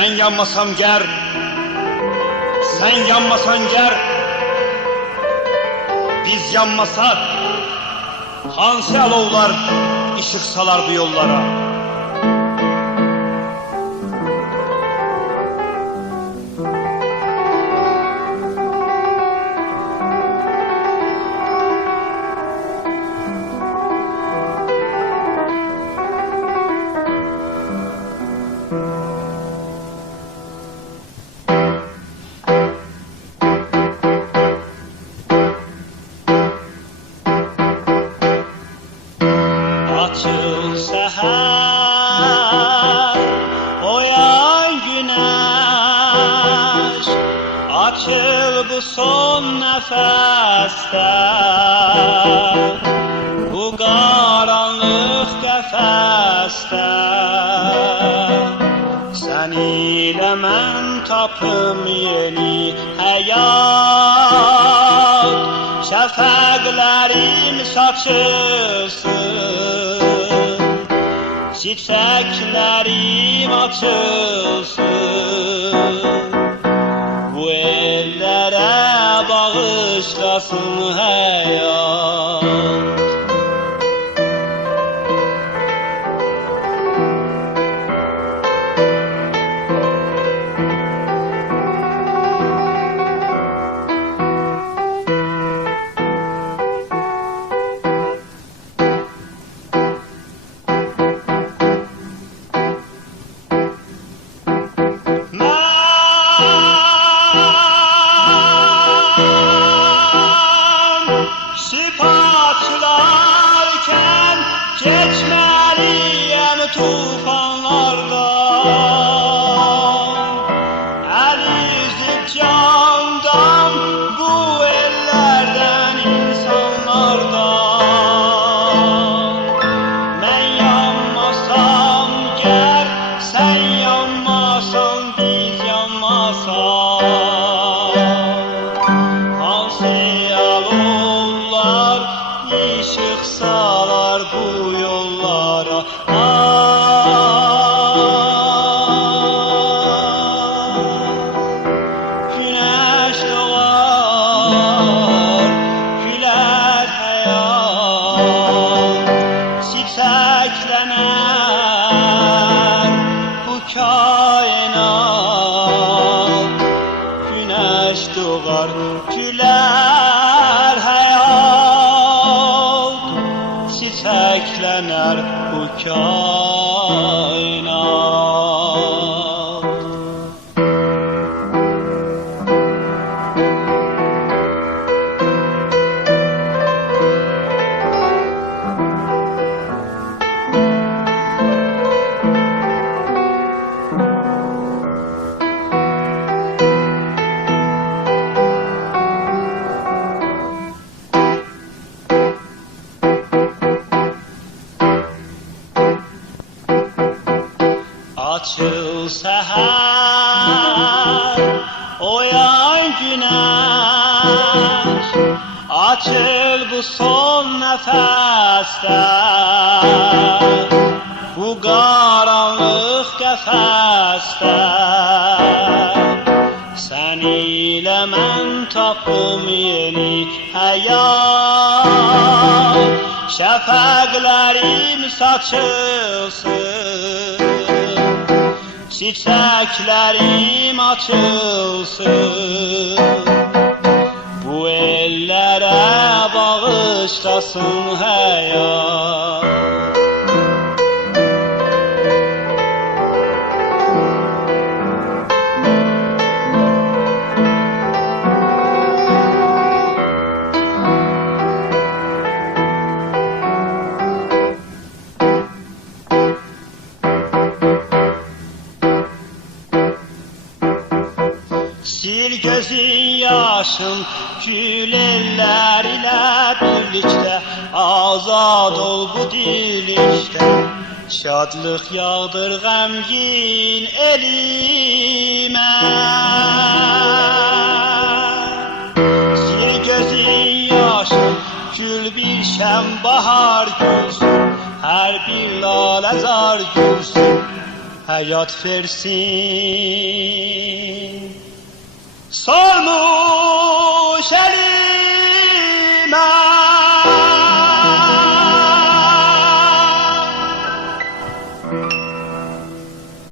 Mən yanmasam gər, sən yanmasan gər, biz yanmasaq, hansı alovlar işıq salardı yollara? Açıl səhər, oyan günəş, açıl bu son nəfəsdə, bu qaranlıq qəfəsdə. Sən ilə mən tapım yeni həyat, şəfəqlərim saçılsın, çiçəklərim açılsın, bu ellərə bağışlasın həyat. Geçmeliyim tufanlardan, el üzüp candan, bu ellerden insanlardan. Ben yanmasam gel, sen yanmasan biz yanmasak, hansı alovlar ışık salar bu yollara? Güneş doğar, güler hayat, çiçeklenir bu kainat. Güneş doğar, güler hayat, çiçeklenir bu kainat. Açıl səhər, oyan günəş, açıl bu son nəfəsdə, bu qaranlıq qəfəsdə. Sən ilə mən tapım yeni həyat, şəfəqlərim saçılsın, çiçeklerim açılsın, bu ellere bağışlasın hayat. Sil gözün yaşın, gül eller ile birlikte, azad ol bu dilikte. Şadlıq yağdır qəmgin elimə. Sil gözün yaşın, gül bir şəm bahar gülsün, hər bir lalə zar gülsün, hayat versin. Solmuş